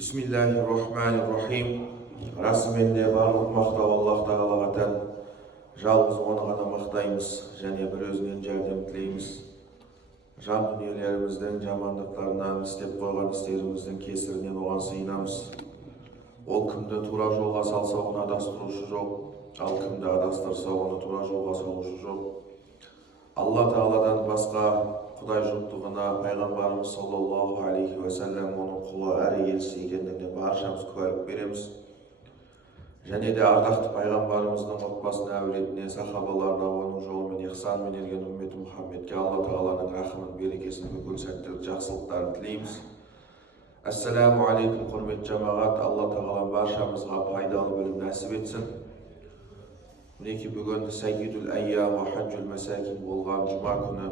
Bismillahirrahmanirrahim. Расымен де барлық мақтау Аллах Тағалаға тән. Жалғыз оны ғана мақтаймыз және бір өзінен жәрдем тілейміз. Жан дүниелеріміздің жамандықтарынан, істеп қойған істеріміздің кесірінен оған сыйынамыз. Ол кімді тура жолға салса, оны адастырушы жоқ, ал кімді адастырса, оны тура жолға салушы жоқ. Алла Тағаладан басқа Құдай жоқтығына пайғамбарымыз саллаллаху алейхи ва саллям оның құлы әрі елшісі екендігіне баршамыз куәлік береміз. Және де ардақты пайғамбарымыздың отбасына, әулетіне, сахабаларына, оның жолымен ихсанмен ерген үмметі Мұхаммедке Алла Тағаланың рахымын, берекесін, бүкіл сәттілік, жақсылықтарын тілейміз. Ассаламу алейкум, құрметті жамағат. Алла Тағала баршамызға пайдалы білім нәсіп етсін. Мінеки бүгін Сәйидул Айям ва Хаджул Масакин болған жұма күні,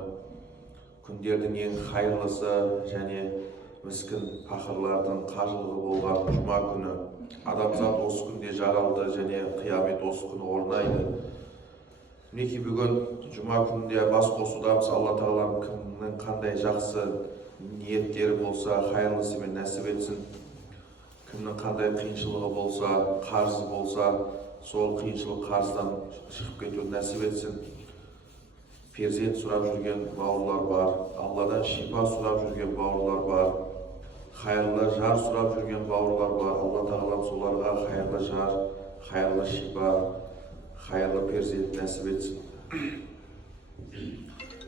күндердің ең хайырлысы және міскін пақырлардың қажылығы болған жұма күні. Адамзат осы күнде жаралды және қиямет осы күні орнайды. Мінеки бүгін жұма күнде бас қосудамыз. Алла Тағалам кімнің қандай жақсы ниеттері болса, хайырлысымен нәсіп етсін. Кімнің қандай қиыншылығы болса, қарызы болса, сол қиыншылық қарыздан шығып кетуін нәсіп етсін. Перзент сұрап жүрген бауырлар бар, Алладан шипа сұрап жүрген бауырлар бар, хайырлы жар сұрап жүрген бауырлар бар. Алла Тағалам соларға хайырлы жар, хайырлы шипа, хайырлы перзент нәсіп етсін.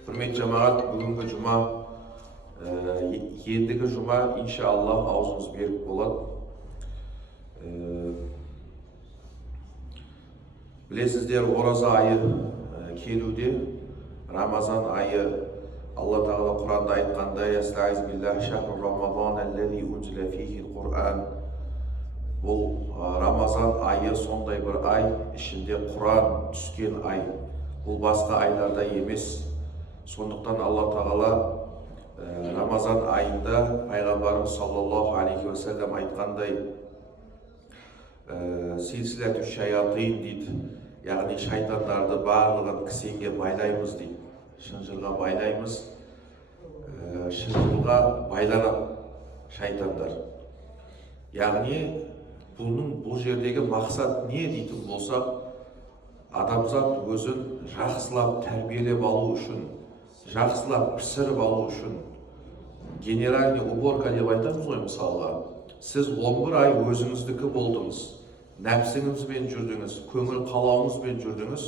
Құрметті жамағат, бүгінгі жұма, ендігі жұма иншаллах аузымыз берік болады. Білесіздер, ораза айы келуде. Рамазан айы, Алла Тағала Құранда айтқандай, Астағиз биллах шахру Рамазан әлләзи унзила фихи Құран. Бұл Рамазан айы сондай бір ай, ішінде Құран түскен ай. Бұл басқа айларда емес. Сондықтан Алла Тағала Рамазан айында пайғамбарымыз саллаллаху алейхи ва саллям айтқандай, силсилату шаятин дейді, яғни шайтандарды барлығын кісенге байлаймыз дейді. Шынжырға байлаймыз, шынжырға байланады шайтандар. Яғни бұл жердегі мақсат не дейтін болсақ, адамзат өзін жақсылап тәрбиелеп алу үшін, жақсылап пісіріп алу үшін, генеральный уборка деп айтамыз ғой мысалға. Сіз 11 ай өзіңіздікі болдыңыз, нәпсіңізбен жүрдіңіз, көңіл қалауыңызбен жүрдіңіз.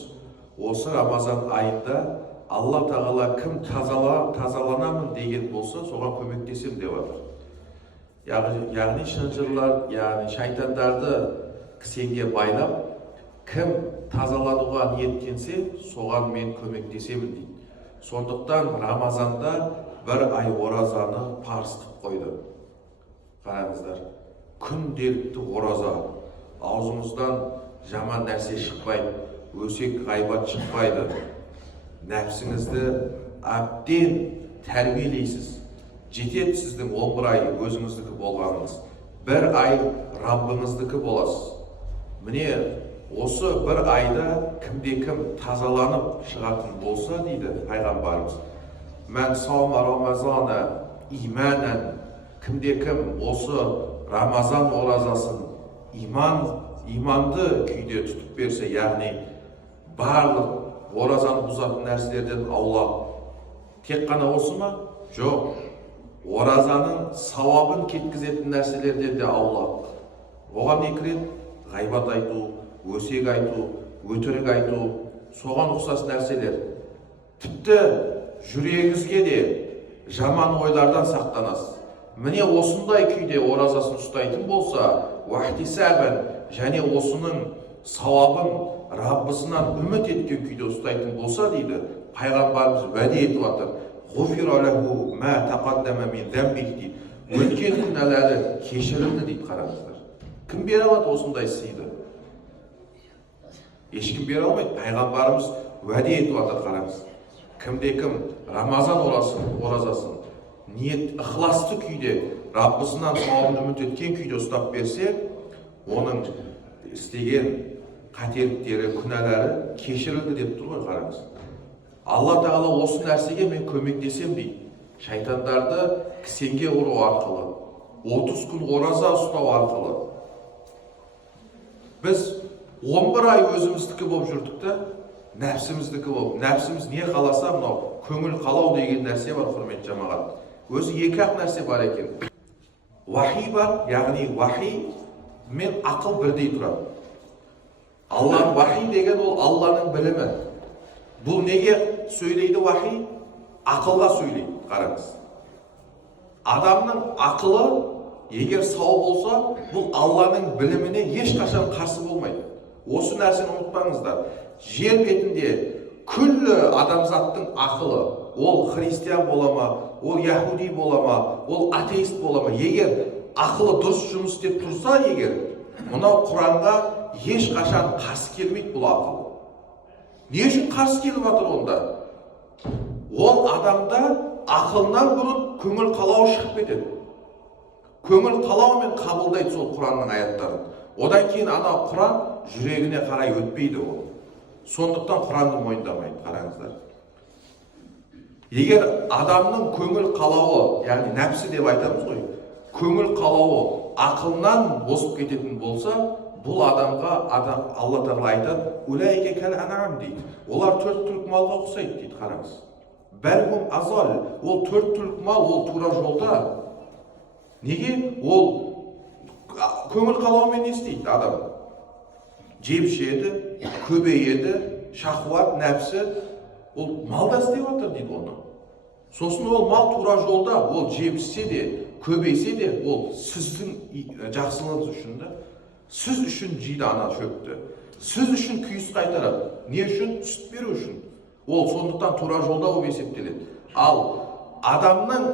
Осы Рамазан айында Алла Тағала кім тазаланамын деген болса, соған көмектесем деп отыр. Яғни шынжырлар, яғни шайтандарды кісенге байлап, кім тазалануға ниеттенсе, соған мен көмектесемін дейді. Сондықтан Рамазанда бір ай оразаны парыздық қойды. Қараңыздар, күнделікті ораза, аузымыздан жаман нәрсе шықпайды, өсек ғайбат шықпайды. Нәпсіңізді әбден тәрбиелейсіз. Жетеді сіздің 11 ай өзіңіздікі болғаныңыз. Бір ай Раббыңыздікі боласыз. Міне, осы бір айда кімде-кім тазаланып шығатын болса, дейді пайғамбарымыз, мән саума Рамазана иманан, кімде-кім осы Рамазан оразасын иманды күйде тұтып берсе, яғни барлық оразаны бұзатын нәрселерден аулақ. Тек қана осы ма? Жоқ. Оразаның сауабын кеткізетін нәрселерден де аулақ. Оған не кіреді? Ғайбат айту, өсек айту, өтірік айту, соған ұқсас нәрселер. Тіпті жүрегіңізге де жаман ойлардан сақтанасыз. Міне осындай күйде оразасын ұстайтын болса, уахтисабан, және осының сауабын Раббысынан үміт еткен күйде ұстайтын болса, дейді, пайғамбарымыз уәде етіп жатыр. Ғуфира лаху ма тақаддама мин замбихи дейді. Өткен күнәлары кешірілді дейді, қараңыздар. Кім бере алады осындай сыйды? Ешкім бере алмайды. Пайғамбарымыз уәде етіп жатыр, қараңыз. Кімде-кім Рамазан оразасын ниет ықыласты күйде Раббысынан сауабын үміт еткен күйде ұстап берсе, оның істеген қателіктері, күнәлары кешірілді деп тұр ғой, қараңыз. Алла Тағала осы нәрсеге мен көмектесем дейді. Шайтандарды кісенге ұру арқылы, 30 күн ораза ұстау арқылы біз 11 ай өзіміздікі болып жүрдік та, нәпсіміздікі болып. Нәпсіміз не қаласа, мынау көңіл қалау деген нәрсе бар, құрметті жамағат. Өзі екі-ақ нәрсе бар екен. Вахи бар, яғни вахи мен ақыл бірдей тұрады. Алланың вахи деген ол Алланың білімі. Бұл неге сөйлейді вахи? Ақылға сөйлейді, қараңыз. Адамның ақылы егер сау болса, бұл Алланың біліміне ешқашан қарсы болмайды. Осы нәрсені ұмытпаңыздар. Жер бетінде күллі адамзаттың ақылы, ол христиан бола ма, ол яхуди бола ма, ол атеист бола ма, егер ақылы дұрыс жұмыс істеп тұрса, егер мынау Құранға ешқашан қарсы келмейді бұл ақыл. Не үшін қарсы келіп жатыр онда? Ол адамда ақылынан бұрын көңіл қалауы шығып кетеді. Көңіл қалауымен қабылдайды сол Құранның аяттарын. Одан кейін ана Құран жүрегіне қарай өтпейді ол. Сондықтан Құранды мойындамайды, қараңыздар. Егер адамның көңіл қалауы, яғни нәпсі деп айтамыз ғой, көңіл қалауы ақылынан босып кететін болса, бұл адамға Алла Тағала айтады, «Улайке кәл анам» дейді. Олар 4 түлік малға ұқсайды дейді, қараңыз. Бәлгум азал, ол 4 түлік мал, ол тура жолда. Неге? Ол көңіл қалауымен не істейді адам? Жеп ішеді, көбейеді, шахуат, нәпсі, ол малда істеп жатыр дейді оны. Сосын ол мал тура жолда, ол жеп ішсе де, көбейсе де, ол сіздің жақсылығыңыз үшін да, сіз үшін жейді ана шөпті. Сіз үшін күйіс қайтарады. Не үшін? Сүт беру үшін. Ол сондықтан тура жолда болып есептеледі. Ал адамның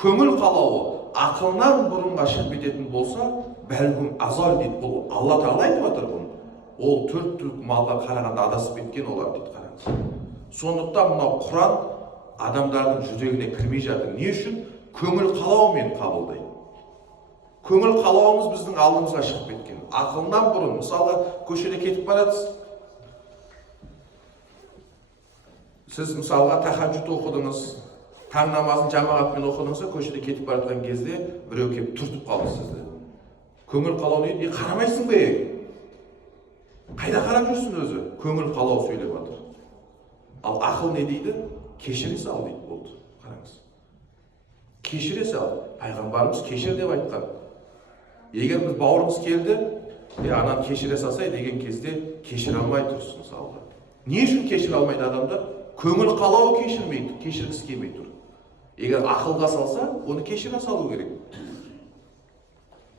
көңіл қалауы ақылынан бұрынға шығып кететін болса, бәлгум азал дейді. Бұл Алла Тағала айтып жатыр бұны. Ол 4 түлік малға қарағанда адасып кеткен олар дейді, қараңыз. Сондықтан мынау Құран адамдардың жүрегіне кірмей жатыр. Не үшін? Көңіл қалауымен қабылдайды. Көңіл қалауымыз біздің алдымызға шығып кеткен. Ақылынан бұрын, мысалы, көшеде кетіп барасыз. Сіз мысалға тахаджуд оқыдыңыз, таң намазын жамағатпен оқыдыңыз, көшеде кетіп баратқан кезде біреу келіп түртіп қалды сізді. Көңіл қалау дейді, қарамайсың бе? Қайда қарап жүрсің өзі? Көңіл қалау сөйлеп жатыр. Ал ақыл не дейді? Кешіре сал дейді, болды. Қараңыз. Кешіре сал. Пайғамбарымыз кешір деп айтқан. Егер біз бауырымыз келді, ананы кешіре салсай деген кезде кешіре алмай тұрсын мысалға. Не үшін кешіре алмайды адамдар? Көңіл қалауы кешірмейді, кешіргісі келмей тұр. Егер ақылға салса, оны кешіре салу керек.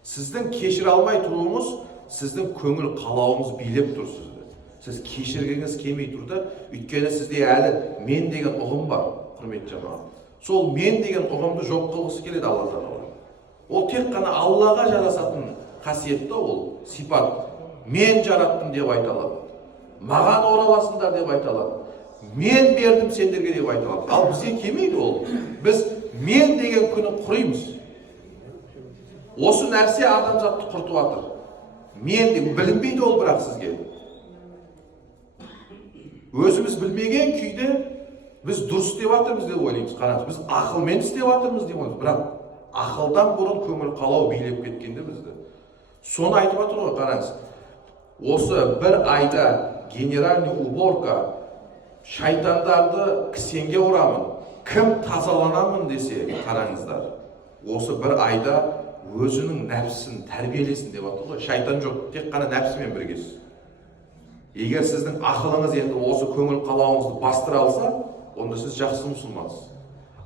Сіздің кешіре алмай тұруыңыз, сіздің көңіл қалауыңыз билеп тұр сізді. Сіз кешіргіңіз келмей тұр да, өйткені сізде әлі мен деген ұғым бар, құрметті жамағат. Сол мен деген ұғымды жоқ қылғысы келеді Алла Тағала. Ол тек қана Аллаға жарасатын қасиетті ол сипат. Мен жараттым деп айталады. Маған ораласыңдар деп айталады. Мен бердім сендерге деп айталады. Ал бізге келмейді ол. Біз мен деген күні құримыз. Осы нәрсе адамзатты құртып жатыр. Мен деп білінбейді ол бірақ сізге. Өзіміз білмеген күйде біз дұрыс істеп жатырмыз деп ойлаймыз. Қараңыз, біз ақылмен істеп жатырмыз деп ойлаймыз. Бірақ ақылдан бұрын көңіл қалау билеп кеткенде бізді. Соны айтып жатыр ғой, қараңыз. Осы бір айда генеральный уборка, шайтандарды кісенге ұрамын, кім тазаланамын десе, қараңыздар. Осы бір айда өзінің нәпсісін тәрбиелесін деп жатыр ғой. Шайтан жоқ, тек қана нәпсімен біргесіз. Егер сіздің ақылыңыз енді осы көңіл қалауыңызды бастыра алса, онда сіз жақсы мұсылмансыз.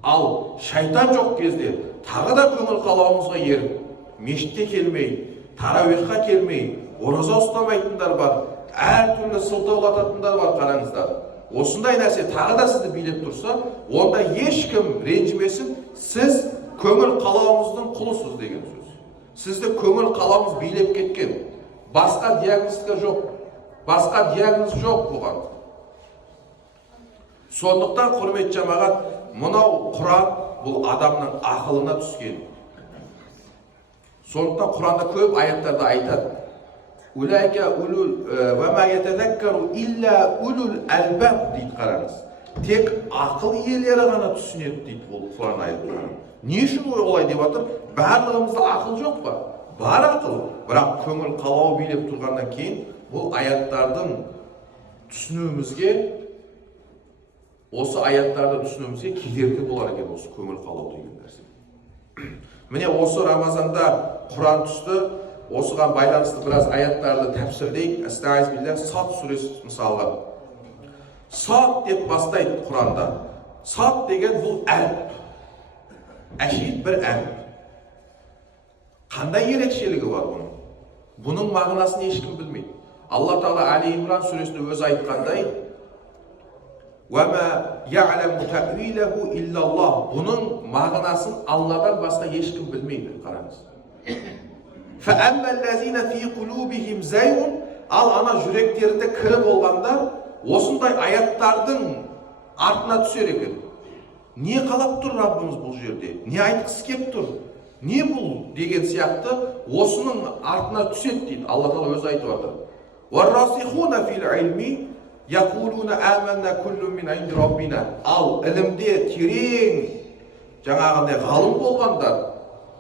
Ал шайтан жоқ кезде тағы да көңіл қалауыңызға еріп, мешітке келмей, таравихқа келмей, ораза ұстамайтындар бар, әртүрлі сылтаулататындар бар, қараңыздар. Осындай нәрсе тағы да сізді билеп тұрса, онда ешкім ренжімесін, сіз көңіл қалауыңыздың құлысыз деген сөз. Сізді көңіл қалауыңыз билеп кеткен. Басқа диагнозка жоқ. Басқа диагноз жоқ бұған. Сондықтан, құрметті жамағат, мынау Құран бұл адамның ақылына түскен. Сондықтан Құранда көп аяттарда айтады. Улайка улул ва ма ятазаккару илля улул албаб дейді, қараңыз. Тек ақыл иелері ғана түсінеді дейді бұл Құран аяттары. Не үшін олай деп жатыр? Барлығымызда ақыл жоқ па? Бар ақыл, бірақ көңіл қалау билеп тұрғаннан кейін бұл аяттардың түсінуімізге, осы аяттарды түсінуімізге кедергі болар екен осы көңіл қалау деген нәрсе. Міне осы Рамазанда Құран түсті, осыған байланысты біраз аяттарды тәпсірлейік. Әстағфируллах, Сад сүресі мысалға. Сад деп бастайды Құранда. Сад деген бұл әріп. Әшейін бір әріп. Қандай ерекшелігі бар бұның? Бұның мағынасын ешкім білмейді. Алла Тағала Али Имран сүресінде өзі айтқандай, وَمَا يَعْلَمُ تَأْوِيلَهُ إِلَّا اللَّهُ. Бұның мағынасын Алладан басқа ешкім білмейді. Қараңыз. فَأَمَّا الَّذِينَ فِي قُلُوبِهِمْ زَيْغٌ. Ал ана жүректерінде кірі болғанда осындай аяттардың артына түсер екен. Не қалап тұр Раббымыз бұл жерде? Не айтқысы келіп тұр? Не бұл деген сияқты осының артына түсет дейді. Алла Тағала өзі айтып отыр. وَالرَّاسِخُونَ فِي الْعِلْمِ يَقُولُونَ آمَنَّا كُلٌّ مِنْ عِنْدِ رَبِّنَا. Ал ілімде терең жаңағындай ғалым болғандар,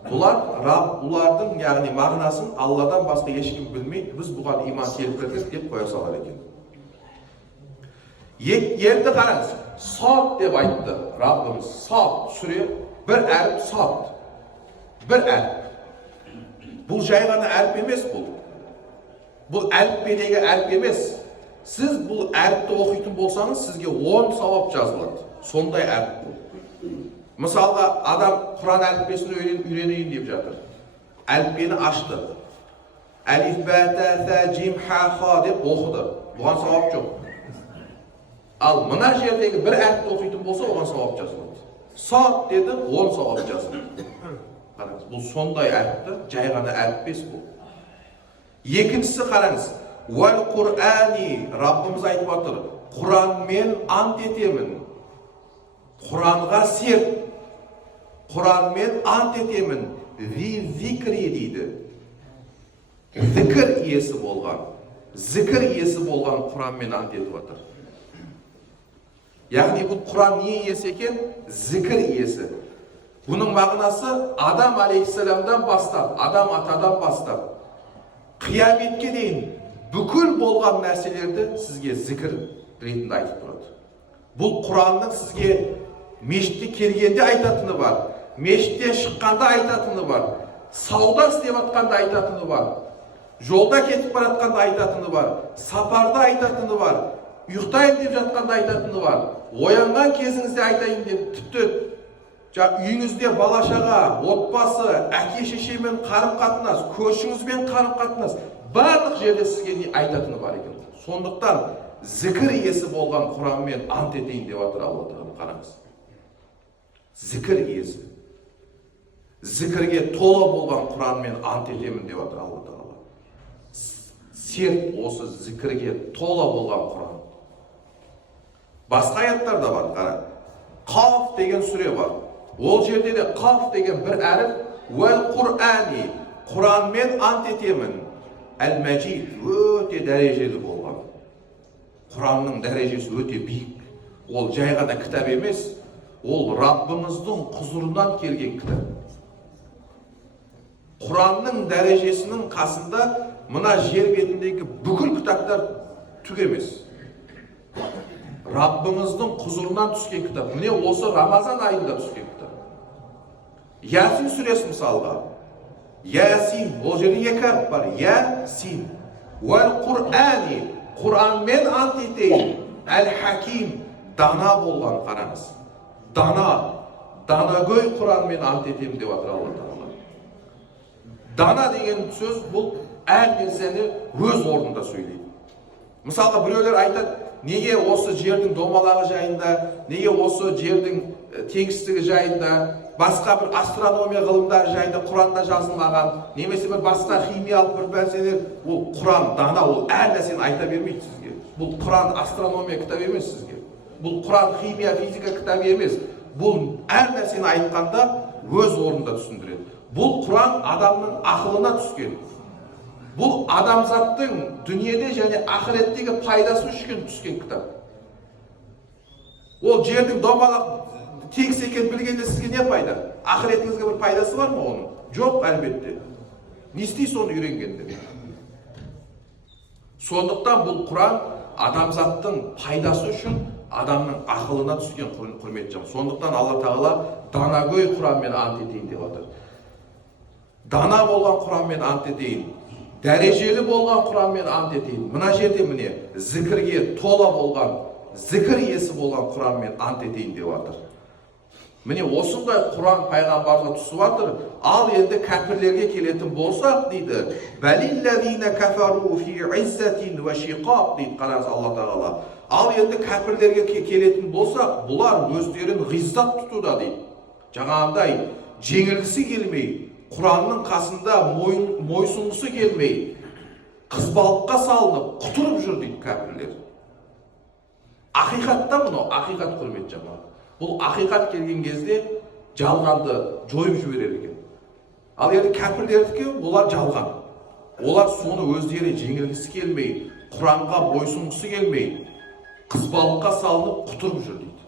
бұлардың яғни мағынасын Алладан басқа ешкім білмейді. Біз бұған иман келтірдік деп қоя салар екен. Енді қараңыз, Сад деп айтты Раббымыз. Сад сүре бір әріп Сад. Бір әріп. Бұл жай ғана әріп емес бұл. Бұл әліппедегі әріп емес. Сіз бұл әріпті оқитын болсаңыз, сізге 10 сауап жазылады. Сондай әріп бұл. Мысалға, адам Құран әліппесін үйренейін деп жатыр. Әліппені ашты. Әлиф, бә, тә, тә, жим, ха, ха деп оқыды. Бұған сауап жоқ. Ал мына жердегі бір әріпті оқитын болса, оған сауап жазылады. Сад деді, 10 сауап жазылады. Қараңыз, бұл сондай әріпті, жай ғана әріп емес бұл. Екіншісі қараңыз, уәл Құр'ани, Раббымыз айтып отыр, Құранмен ант етемін. Құранға серт. Құранмен ант етемін. Зикри дейді. Зікір иесі болған. Зікір иесі болған Құранмен ант етіп отыр. Яғни бұл Құран не иесі екен? Зікір иесі. Бұның мағынасы Адам алейхиссаламдан бастап, Адам атадан бастап, қияметке дейін бүкіл болған нәрселерді сізге зікір ретінде айтып тұрады. Бұл Құранның сізге мешітке келгенде айтатыны бар, мешіттен шыққанда айтатыны бар, сауда істеп жатқанда айтатыны бар, жолда кетіп баратқанда айтатыны бар, сапарда айтатыны бар, ұйықтайын деп жатқанда айтатыны бар, оянған кезіңізде айтайын деп, тіпті үйіңізде бала-шаға, отбасы, әке-шешемен қарым-қатынас, көршіңізбен қарым-қатынас, барлық жерде сізге айтатыны бар екен. Сондықтан зікір иесі болған Құранмен ант етейін деп жатыр Алла Тағала. Қараңыз. Зікір иесі. Зікірге тола болған Құранмен ант етемін деп жатыр Алла Тағала. Серт осы зікірге тола болған Құран. Басқа аяттар да бар, қара. Қаф деген сүре бар. Ол жерде де қаф деген бір әріп, уәл Құр'ани, Құранмен ант етемін. Әл-Мәжид өте дәрежелі болған. Құранның дәрежесі өте биік. Ол жай ғана кітап емес, ол Раббымыздың құзырынан келген кітап. Құранның дәрежесінің қасында мына жер бетіндегі бүкіл кітаптар түк емес. Раббымыздың құзырынан түскен кітап. Міне осы Рамазан айында түскен кітап. Ясин сүресі мысалға. Ясин, ол жерде екі әріп бар. Ясин. Уәл Құр'ани, Құранмен ант етейін. Әл-Хаким, дана болған, қараңыз. Данагөй Құранмен ант етемін деп жатыр Алла Тағала. Дана деген сөз бұл әр нәрсені өз орнында сөйлейді. Мысалға біреулер айтады, неге осы жердің домалағы жайында, неге осы жердің тегістігі жайында, басқа бір астрономия ғылымдары жайында Құранда жазылмаған, немесе бір басқа химиялық бір нәрселер, ол Құран дана, ол әр нәрсені айта бермейді сізге. Бұл Құран астрономия кітабы емес сізге. Бұл Құран химия, физика кітабы емес. Бұл әр нәрсені айтқанда өз орнында түсіндіреді. Бұл Құран адамның ақылына түскен. Бұл адамзаттың дүниеде және ақыреттегі пайдасы үшін түскен кітап. Ол жердің домалақ тегіс екенін білгенде сізге не пайда? Ақыретіңізге бір пайдасы бар ма оның? Жоқ, әлбетте. Не істейсіз оны үйренгенде? Сондықтан бұл Құран адамзаттың пайдасы үшін адамның ақылына түскен құрметті жан. Сондықтан Алла Тағала данагөй Құранмен ант етейін деп отыр. Дана болған Құранмен ант етейін. Дәрежелі болған Құранмен ант етейін. Мына жерде міне зікірге тола болған, зікір иесі болған Құранмен ант етейін деп отыр. Міне осындай Құран пайғамбарға түсіп жатыр. Ал енді кәпірлерге келетін болсақ дейді, бәлилләзина кафару фи иззатин ва шиқақ дейді, қараңыз Алла Тағала. Ал енді кәпірлерге келетін болсақ, бұлар өздерін ғиззат тұтуда дейді. Жаңағындай жеңілгісі келмей, Құранның қасында мойсұнғысы келмей, қызбалыққа салынып, құтырып жүр дейді кәпірлер. Ақиқатта мұны, ақиқат құрметті жаман. Бұл ақиқат келген кезде жалғанды жойып жіберер екен. Ал енді кәпірлердікі олар жалған. Олар соны өздері жеңілгісі келмей, Құранға бойсұнғысы келмей, қызбалыққа салынып құтырып жүр дейді.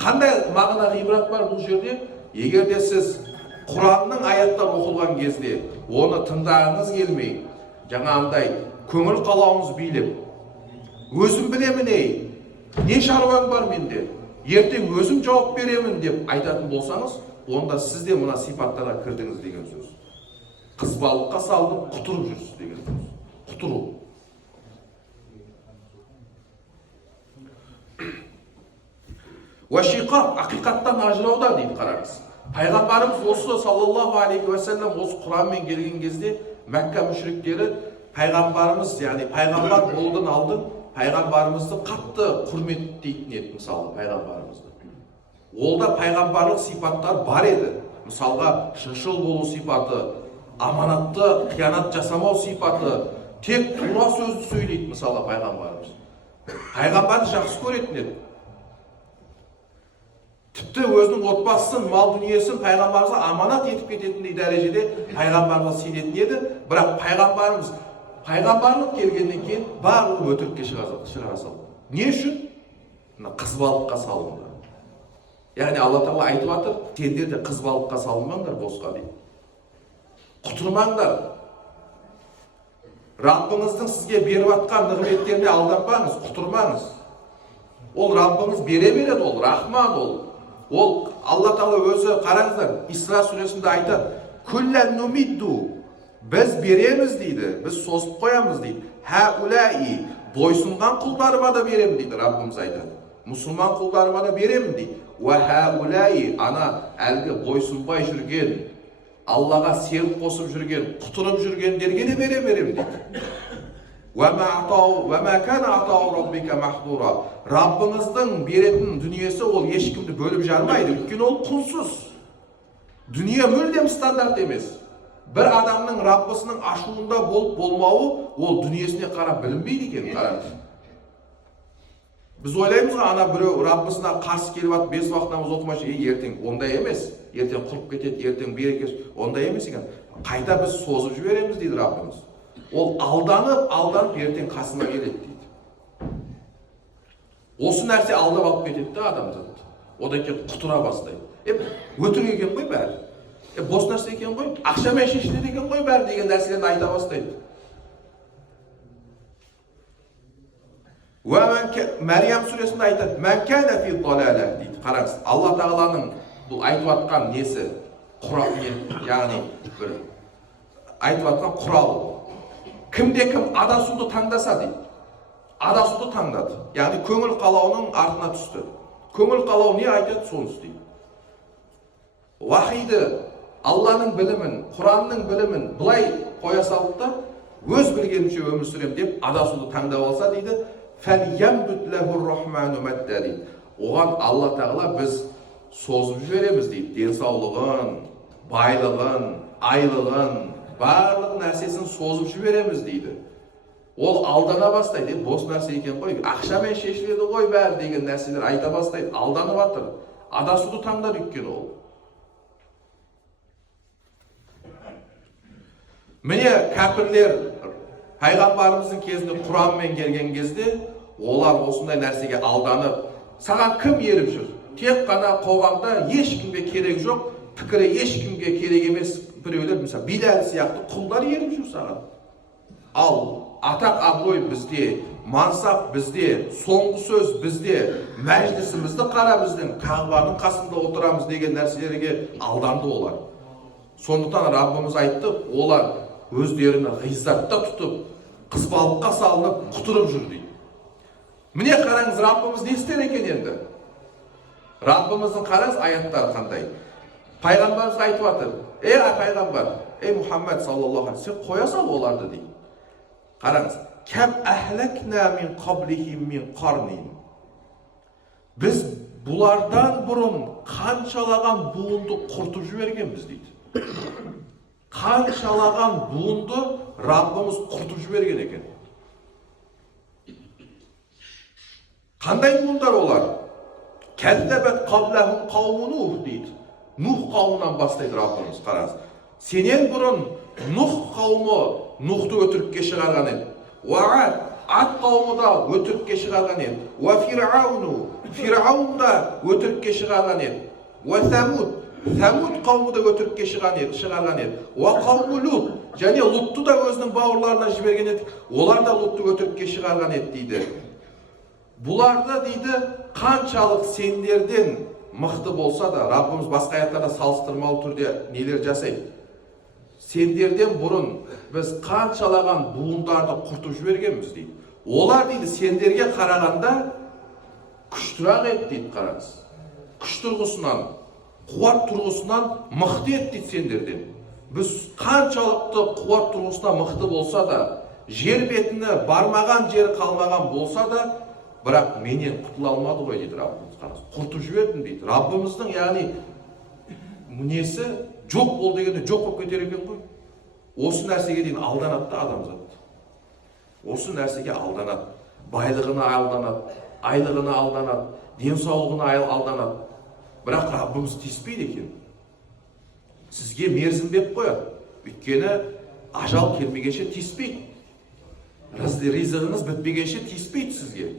Қандай мағына ғибрат бар бұл жерде? Егер де сіз Құранның аяттар оқылған кезде оны тыңдағыңыз келмей, жаңағындай көңіл қалауыңыз билеп, өзім білемін не шаруаң бар менде, ертең өзім жауап беремін деп айтатын болсаңыз, онда сіз де мына сипаттарға кірдіңіз деген сөз. Қызбалыққа салынып құтырып жүрсіз деген сөз. Құтыру. Уашиқақ, ақиқаттан ажырауда дейді, қараңыз. Пайғамбарымыз осы саллаллаху алейхи ва саллям осы Құранмен келген кезде Мәкка мүшриктері пайғамбарымыз, яғни пайғамбар болудан алдын пайғамбарымызды қатты құрметтейтін еді, мысалы пайғамбарымызды. Олда пайғамбарлық сипаттар бар еді. Мысалға шыншыл болу сипаты, аманатты қиянат жасамау сипаты, тек тура сөзді сөйлейді мысалы пайғамбарымыз. Пайғамбарды жақсы көретін еді. Тіпті өзінің отбасын, мал дүниесін пайғамбарымызға аманат етіп кететіндей дәрежеде пайғамбарға сенетін еді. Бірақ пайғамбарымыз пайғамбарлық келгеннен кейін барлығы өтірікке шығара салды. Не үшін? Қызбалыққа салынды. Яғни Алла Тағала айтып жатыр, сендер де қызбалыққа салынбаңдар босқа дейді. Құтырмаңдар. Раббыңыздың сізге беріп жатқан нығметтеріне алданбаңыз, құтырмаңыз. Ол Раббыңыз бере береді, ол Рахман, ол Алла Тағала өзі, қараңыздар, Исра сүресінде айтады, күллән нумидду, біз береміз дейді, біз сосып қоямыз дейді. Хәуләи, бойсұнған құлдарыма да беремін дейді, Раббымыз айтады. Мұсылман құлдарыма да беремін дейді. Уә хәуләи, ана әлгі бойсұнбай жүрген, Аллаға серік қосып жүрген, құтырып жүргендерге де беремін дейді. Раббыңыздың беретін дүниесі ол ешкімді бөліп жармайды, өйткені ол құнсыз. Дүние мүлдем стандарт емес. Бір адамның Раббысының ашуында болып болмауы ол дүниесіне қарап білінбейді екен, қараңыз. Біз ойлаймыз ғой, ана біреу Раббысына қарсы келіп атып 5 уақыт намаз оқымайынша, ертең ондай емес, ертең құрып кетеді, ертең берекесі, ондай емес екен. Қайта біз созып жібереміз дейді Раббымыз. Ол алданып ертең қасына келеді дейді. Осы нәрсе алдап алып кетеді де адамзатты. Одан кейін құтыра бастайды. Өтірік екен ғой бәрі. Бос нәрсе екен ғой, ақшамен шешіледі екен ғой бәрі деген нәрселерді айта бастайды. Мәриям сүресінде айтады, мән кәна фи далалә дейді. Қараңыз, Алла Тағаланың бұл айтып атқан несі, яғни бір айтып атқан құралы. Кімде-кім адасуды таңдаса дейді. Адасуды таңдады. Яғни көңіл қалауының артына түсті. Көңіл қалау не айтады, соны істейді. Уахиді, Алланың білімін, Құранның білімін былай қоя салды да, өз білгенінше өмір сүрем деп адасуды таңдап алса дейді, фәльямдуд ләхур рахману мәддә дейді. Оған Алла Тағала біз созып жібереміз дейді. Денсаулығын, байлығын, айлығын, барлық нәрсесін созып жібереміз дейді. Ол алдана бастайды, бос нәрсе екен ғой, ақшамен шешіледі ғой бәрі деген нәрселер айта бастайды, алданып жатыр. Адасуды таңдады өйткені ол. Міне кәпірлер пайғамбарымыздың кезінде Құранмен келген кезде олар осындай нәрсеге алданып, саған кім еріп жүр? Тек қана қоғамда ешкімге керек жоқ, пікірі ешкімге керек емес біреулер, мысалы Билал сияқты құлдар еріп жүр саған. Ал атақ абырой бізде, мансап бізде, соңғы сөз бізде, мәжілісімізді қара біздің, Кағбаның қасында отырамыз деген нәрселерге алданды олар. Сондықтан Раббымыз айтты, олар өздерін ғиззатта тұтып, қызбалыққа салынып, құтырып жүр дейді. Міне қараңыз, Раббымыз не істер екен енді? Раббымыздың қараңыз аяттары қандай. Пайғамбарымыз айтып жатыр, ей пайғамбар, ей Мұхаммед саллаллаху алейхи, сен қоя сал оларды дейді. Қараңыз, кәм әхләкнә мин қаблихим мин қарнин. Біз бұлардан бұрын қаншалаған буынды құртып жібергенбіз дейді. Қаншалаған буынды Раббымыз құртып жіберген екен. Қандай буындар олар? Кәззәбәт қаблахум қауmu Нух дейді. Нух қауымынан бастайды Раббымыз, қараңыз. Сенен бұрын Нух қауымы Нухты өтірікке шығарған еді. Уағад, Ад қауымы да өтірікке шығарған еді. Уа Фирауну, Фираун да өтірікке шығарған еді. Уа Самуд, Самуд қауымы да өтірікке шығарған еді. Уа қауmu Лут, және Лутты да өзінің бауырларына жіберген еді. Олар да Лутты өтірікке шығарған еді дейді. Бұларды дейді, қаншалық сендерден мықты болса да, Раббымыз басқа аяттарда салыстырмалы түрде нелер жасайды. Сендерден бұрын біз қаншалаған буындарды құртып жібергенбіз дейді. Олар дейді, сендерге қарағанда күштірақ еді дейді, қараңыз. Күш тұрғысынан, қуат тұрғысынан мықты еді дейді сендерден. Біз қаншалықты қуат тұрғысынан мықты болса да, жер бетіне бармаған жері қалмаған болса да, бірақ менен құтыла алмады ғой дейді Раббымыз, қараңыз. Құртып жібердім дейді. Раббымыздың, яғни несі жоқ бол дегенде жоқ болып кетер екен ғой. Осы нәрсеге дейін алданады да адамзат. Осы нәрсеге алданады. Байлығына алданады, айлығына алданады, денсаулығына алданады. Бірақ Раббымыз тиіспейді екен. Сізге мерзім беріп қояды. Өйткені ажал келмегенше тиіспейді. Ризығыңыз бітпегенше тиіспейді сізге.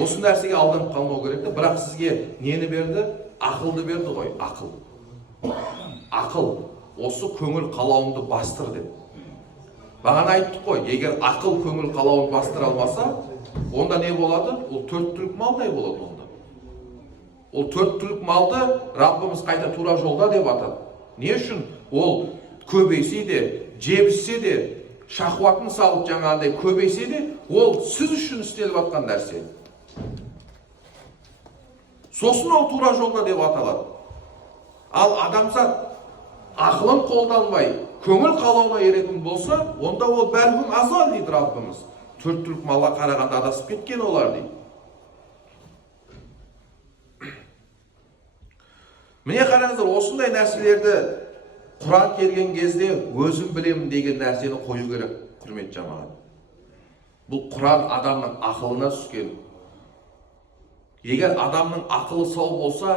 Осы нәрсеге алданып қалмау керек. Бірақ сізге нені берді? Ақылды берді ғой, ақыл. Ақыл, осы көңіл қалауымды бастыр деп. Бағана айттық қой, егер ақыл көңіл қалауын бастыра алмаса, онда не болады? Ол 4 түлік малдай болады онда. Ол 4 түлік малды Раббымыз қайта тура жолда деп атады. Не үшін? Ол көбейсе де, жебіссе де, шахуатын салып жаңағындай көбейсе де, ол сіз үшін істеліп атқан нәрсе. Сосын ол тура жолда деп аталады. Ал адамзат ақылын қолданбай, көңіл қалауына еретін болса, онда ол бәлкім азал дейді Раббымыз. 4 түлік малға қарағанда адасып кеткен олар дейді. Міне қараңыздар, осындай нәрселерді Құран келген кезде өзім білемін деген нәрсені қою керек, құрметті жамағат. Бұл Құран адамның ақылына түскен. Егер адамның ақылы сау болса,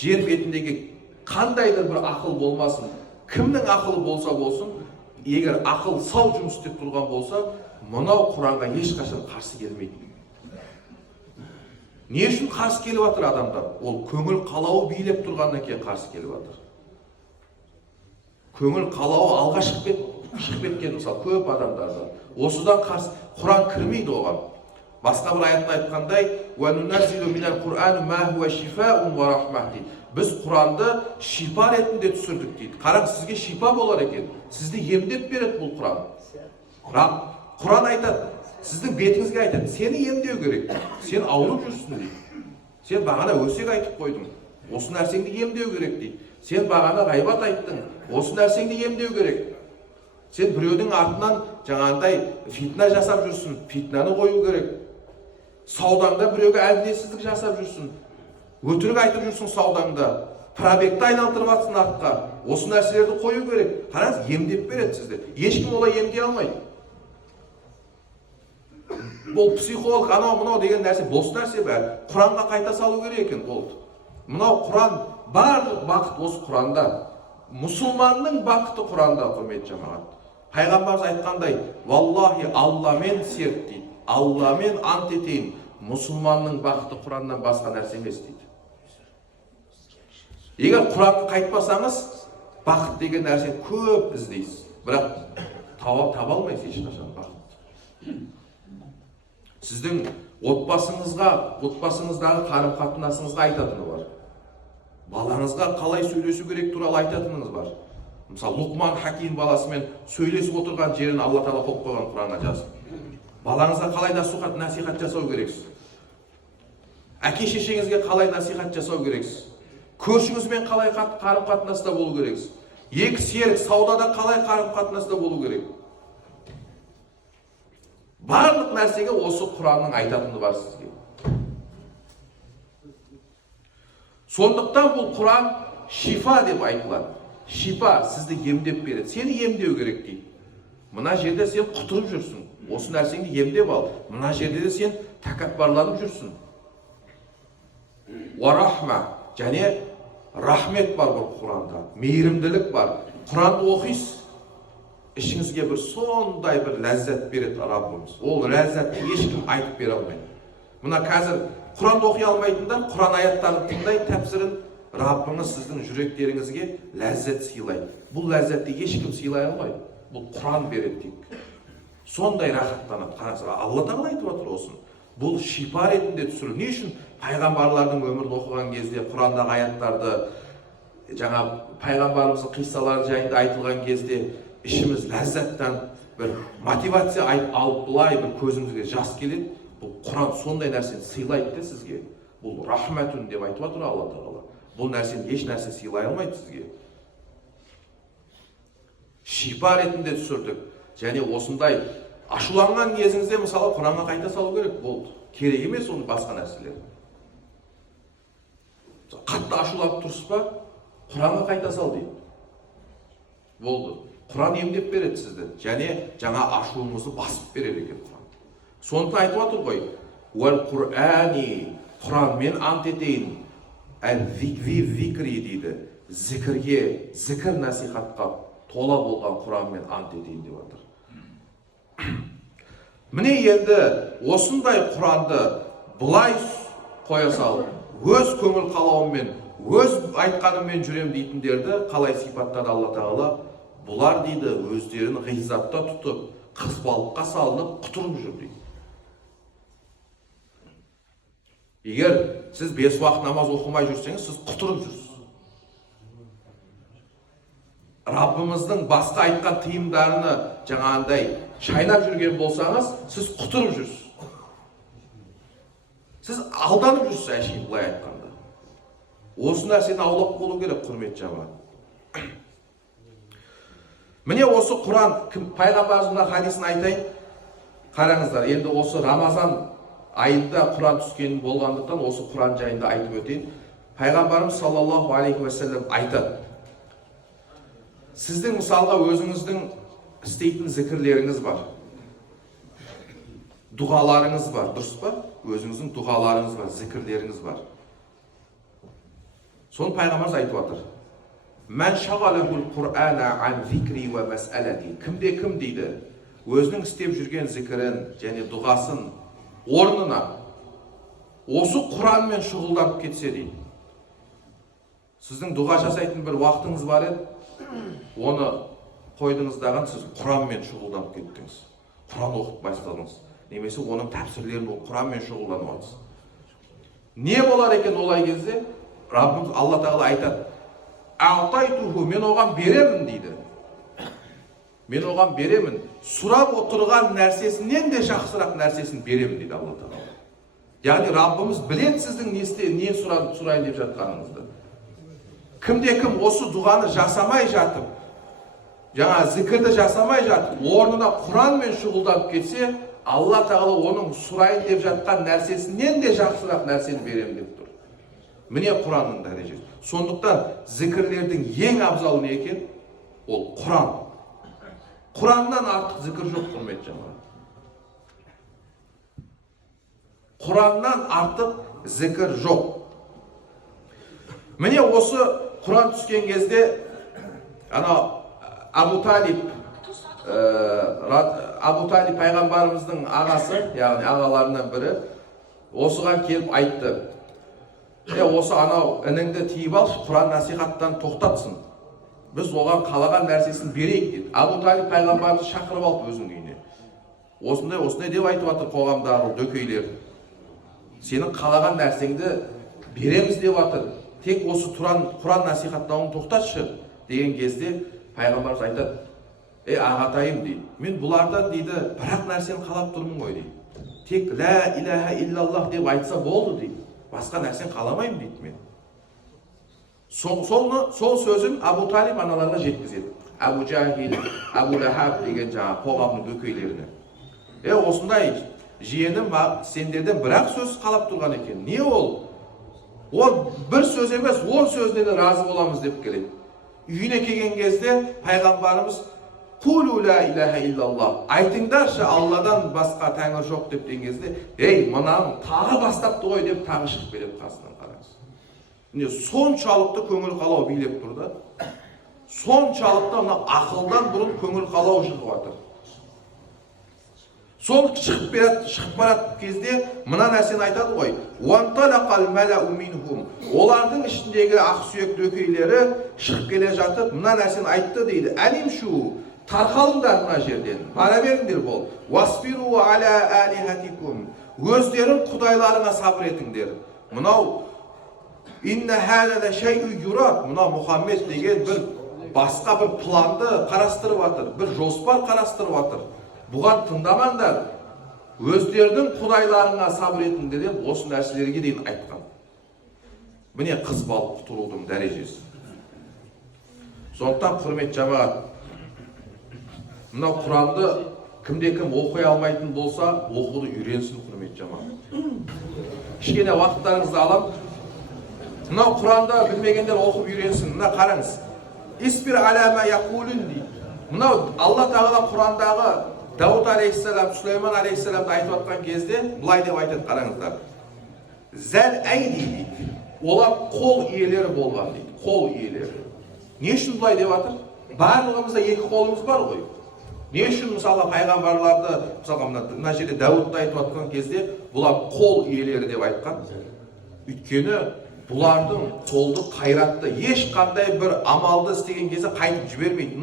жер бетіндегі қандайдыр бір ақыл болмасын, кімнің ақылы болса болсын, егер ақыл сау жұмыс істеп тұрған болса, мынау Құранға ешқашан қарсы келмейді. Не үшін қарсы келіп жатыр адамдар? Ол көңіл қалауы билеп тұрғаннан кейін қарсы келіп жатыр. Көңіл қалауы алға шығып кеткен, мысалы, көп адамдарда. Осыдан қарсы Құран кірмейді оған. Басқа бір аятта айтқандай, وَنُنَزِّلُ مِنَ الْقُرْآنِ مَا هُوَ شِفَاءٌ وَرَحْمَةٌ дейді. Біз Құранды шипа ретінде түсірдік дейді. Қараңыз, сізге шипа болар екен. Сізді емдеп береді бұл Құран. Құран айтады, сіздің бетіңізге айтады, сені емдеу керек. Сен ауырып жүрсің дейді. Сен бағана өсек айтып қойдың. Осы нәрсеңді емдеу керек дейді. Сен бағана ғайбат айттың. Осы нәрсеңді емдеу керек. Сен біреудің артынан жаңағындай фитна жасап жүрсің. Фитнаны қою керек. Саудаңда біреуге әділетсіздік жасап жүрсің. Өтірік айтып жүрсің саудаңда. Пробекті айналдырып жатсың артқа. Осы нәрселерді қою керек. Қараңыз, емдеп береді сізді. Ешкім олай емдей алмайды. Бұл психолог, анау-мынау деген нәрсе бос нәрсе бәрі. Құранға қайта салу керек екен болды. Мынау Құран, барлық бақыт осы Құранда. Мұсылманның бақыты Құранда, құрметті жамағат. Пайғамбарымыз айтқандай, валлахи Алламен серт дейді. Алламен ант етейін. Мұсылманның бақыты Құраннан басқа нәрсе емес дейді. Егер Құранды қайтпасаңыз, бақыт деген нәрсені көп іздейсіз, бірақ таба алмайсыз ешқашан бақыт. Сіздің отбасыңыздағы қарым-қатынасыңызға айтатыны бар. Балаңызға қалай сөйлесу керек туралы айтатыныңыз бар. Мысалы, Лұқман Хаким баласымен сөйлесіп отырған жерін Алла Тағала қойып қойған Құранға жазып. Балаңызға қалай насихат жасау керексіз? Әке-шешеңізге қалай насихат жасау керексіз? Көршіңізбен қалай қарым-қатынаста болу керексіз? Екі серік саудада қалай қарым-қатынаста болу керек? Барлық нәрсеге осы Құранның айтатыны бар сізге. Сондықтан бұл Құран шифа деп айтылады. Шифа сізді емдеп береді. Сені емдеу керек дейді. Мына жерде сен құтырып жүрсің. Осы нәрсеңді емдеп ал. Мына жерде де сен тәкаппарланып жүрсің. Уа-рахма, және рахмет бар бұл Құранда. Мейірімділік бар. Құранды оқисыз. Ішіңізге бір сондай бір ләззат береді Раббымыз. Ол ләззатты ешкім айтып бере алмайды. Мына қазір Құранды оқи алмайтындар Құран аяттарын тыңдай, тәпсірін Раббыңыз сіздің жүректеріңізге ләззат сыйлайды. Бұл ләззатты ешкім сыйлай алмайды. Бұл Құран береді тек. Сондай рахаттанады. Қараңыздар, Алла Тағала айтып отыр осын. Бұл шипа ретінде түсірілді. Не үшін пайғамбарлардың өмірін оқыған кезде Құрандағы аяттарды, жаңа пайғамбарымыздың қиссалары жайында айтылған кезде ішіміз ләззаттан бір мотивация алып былай бір көзімізге жас келеді. Бұл Құран сондай нәрсені сыйлайды да сізге. Бұл рахмәтун деп айтып отыр Алла Тағала. Бұл нәрсені еш нәрсе сыйлай алмайды сізге. Шипа ретінде түсірдік. Және осындай ашуланған кезіңізде мысалы Құранға қайта салу керек болды. Керек емес оның басқа нәрселер. Қатты ашуланып тұрсыз ба? Құранға қайта сал дейді. Болды. Құран емдеп береді сізді. Және жаңа ашуыңызды басып береді екен Құран. Сондықтан айтып отыр ғой. Уәл-Құрани, Құранмен ант етейін. Әл-Зикри дейді. Зікірге, зікір насихатқа тола болған Құранмен ант етейін деп отыр. Міне енді осындай Құранды былай қоя салып, өз көңіл қалауымен, өз айтқанымен жүрем дейтіндерді қалай сипаттады Алла Тағала? Бұлар дейді өздерін ғизапта тұтып, қызбалыққа салынып, құтырып жүр дейді. Егер сіз 5 уақыт намаз оқымай жүрсеңіз, сіз құтырып жүрсіз. Раббымыздың басқа айтқан тыйымдарыны жаңағындай шайнап жүрген болсаңыз, сіз құтырып жүрсіз. Сіз алданып жүрсіз әшейін былай айтқанда. Осы нәрсені аулақ болу керек, құрметті жамағат. Міне осы Құран, пайғамбарымыздың хадисін айтайын. Қараңыздар, енді осы Рамазан айында Құран түскені болғандықтан осы Құран жайында айтып өтейін. Пайғамбарымыз саллаллаху алейхи уассалам айтады. Сіздің мысалға өзіңіздің істейтін зікірлеріңіз бар. Дұғаларыңыз бар, дұрыс па? Өзіңіздің дұғаларыңыз бар, зікірлеріңіз бар. Соны пайғамбарымыз айтып отыр. Мән шағалахул Құр'ана ан зикри ва мәсәләти. Кім дейді? Өзінің істеп жүрген зікірін және дұғасын орнына осы Құранмен шұғылданып кетсе дейді. Сіздің дұға жасайтын бір уақытыңыз бар еді, оны қойдыңыздаған сіз Құранмен шұғылданып кеттіңіз. Құран оқып бастадыңыз. Немесе оның тәпсірлерін Құранмен шұғылданып отырсыз. Не болар екен олай кезде? Раббымыз Алла Тағала айтады. Алтайтуху, мен оған беремін дейді. Мен оған беремін. Сұрап отырған нәрсесінен де жақсырақ нәрсесін беремін дейді Алла Тағала. Яғни Раббымыз біледі сіздің не сұрайын деп жатқаныңызды. Кім осы дұғаны жасамай жатып, жаңа зікірді жасамай жатып, орнына Құранмен шұғылданып кетсе, Алла Тағала оның сұрайын деп жатқан нәрсесінен де жақсырақ нәрсені беремін деп тұр. Міне Құранның дәрежесі. Сондықтан зікірлердің ең абзалы не екен? Ол Құран. Құраннан артық зікір жоқ, құрметті жамағат. Құраннан артық зікір жоқ. Міне осы Құран түскен кезде Абу Талиб пайғамбарымыздың ағасы, яғни ағаларынан бірі, осыған келіп айтты. Осы анау ініңді тиіп алшы, Құран насихаттан тоқтатсын. Біз оған қалаған нәрсесін берейік деді. Абу Талиб пайғамбарымызды шақырып алды өзінің үйіне. Осындай деп айтып жатыр қоғамдағы дөкейлер. Сенің қалаған нәрсеңді береміз деп жатыр. Тек осы Құран насихаттауын тоқтатшы деген кезде пайғамбарымыз айтады: ағатайым дейді, мен бұлардан дейді бір-ақ нәрсені қалап тұрмын ғой дейді. Тек ла илаха иллаллах деп айтса болды дейді. Басқа нәрсені қаламаймын дейді мен. Сол сөзін Абу Талиб аналарға жеткізеді. Абу Жахил, Абу Лахаб деген жаңа қоғамның дөкейлеріне. Осындай жиенім сендерден бір-ақ сөз қалап тұрған екен. Не ол? Ол бір сөз емес, 10 сөзіне де разы боламыз деп келеді. Үйіне келген кезде пайғамбарымыз «Кулу ла илаха иллаллах», айтыңдаршы, Алладан басқа тәңір жоқ деп деген кезде, мынаны тағы бастапты ғой деп тағы шығып келеді қасынан. Қараңыз. Соншалықты көңіл қалау билеп тұрды. Соншалықты ақылдан бұрын көңіл қалау шығып жатыр. Сол шығып барат кезде мына нәрсені айтады ғой: «Уанталақал малау минхум». Олардың ішіндегі ақсүйек дөкейлері шығып келе жатып мына нәрсені айтты дейді: «Анимшу, тарқалыңдар мына жерден, бара беріңдер бол. Васбиру аля алихатикум». Өздерің құдайларыңа сабыр етіңдер. Мынау «Инна хада ла шайу юрат». Мынау Мұхаммед деген бір басқа бір планды қарастырып жатыр, бір жоспар қарастырып жатыр. Бұған тыңдамаңдар, өздердің құдайларыңа сабыр етіңдер деп осы нәрселерге дейін айтқан. Міне қыз балып құтылудың дәрежесі. Сондықтан құрмет жамағат, мынау Құранды кімде-кім оқи алмайтын болса, оқуды үйренсін құрмет жамағат. Кішкене уақыттарыңызды алам. Мынау Құранды білмегендер оқып үйренсін. Мына қараңыз. Исбир аляма яқулун дейді. Мынау Алла Тағала Құрандағы Дауд алейхиссалам, Сулейман алейхиссаламды айтып жатқан кезде былай деп айтады, қараңыздар. Зәл әйди дейді. Олар қол иелері болған дейді. Қол иелері. Не үшін былай деп жатыр? Барлығымызда екі қолымыз бар ғой. Не үшін мысалы пайғамбарларды, мысалға мына жерде Дәуітті айтып жатқан кезде бұлар қол иелері деп айтқан? Өйткені бұлардың қолды қайратты, ешқандай бір амалды істеген кезде қайтып жібермейді.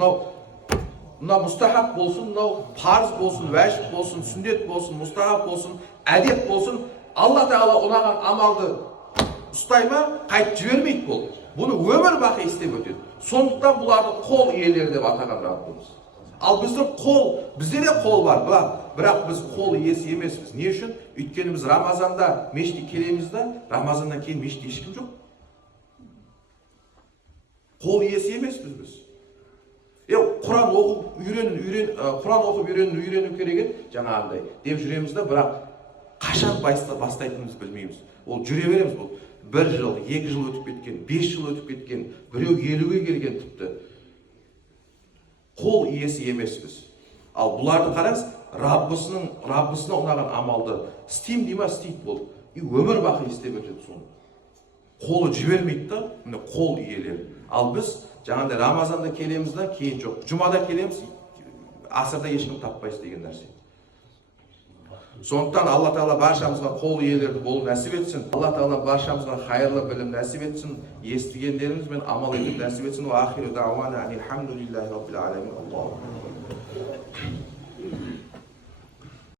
Мынау мұстахаб болсын, мынау парыз болсын, уәжіп болсын, сүндет болсын, мұстахаб болсын, әдет болсын, Алла Тағала ұнаған амалды ұстай ма, қайтып жібермейді бұл. Бұны өмір бақи істеп өтеді. Сондықтан бұларды қол иелері деп атаған Раббымыз. Ал біздің бізде де қол бар, бірақ біз қол иесі емеспіз. Не үшін? Өйткені біз Рамазанда мешітке келеміз да, Рамазаннан кейін мешітте ешкім жоқ. Қол иесі емеспіз біз. Құран оқып үйрену керек жаңағындай деп жүреміз да, бірақ қашан бастайтынымызды білмейміз. Ол жүре береміз бұл. 1 жыл, 2 жыл өтіп кеткен, 5 жыл өтіп кеткен, біреу 50-ге келген тіпті. Қол иесі емеспіз. Ал бұларды қараңыз, Раббысына ұнаған амалды істейм дейма, істейді бұл. Өмір бақи істеп өтеді соны. Қолы жібермейді да, қол иелері. Ал біз жаңағындай Рамазанда келеміз да, кейін жоқ. Жұмада келеміз, асырда ешкім таппайсыз деген нәрсе. Сондықтан Алла Тағала баршамызға қол иелері болу нәсіп етсін. Алла Тағала баршамызға хайырлы білім нәсіп етсін. Естігендерімізбен амал етіп нәсіп етсін. Ва ахиру дауана анил хамдулиллахи раббил аламин.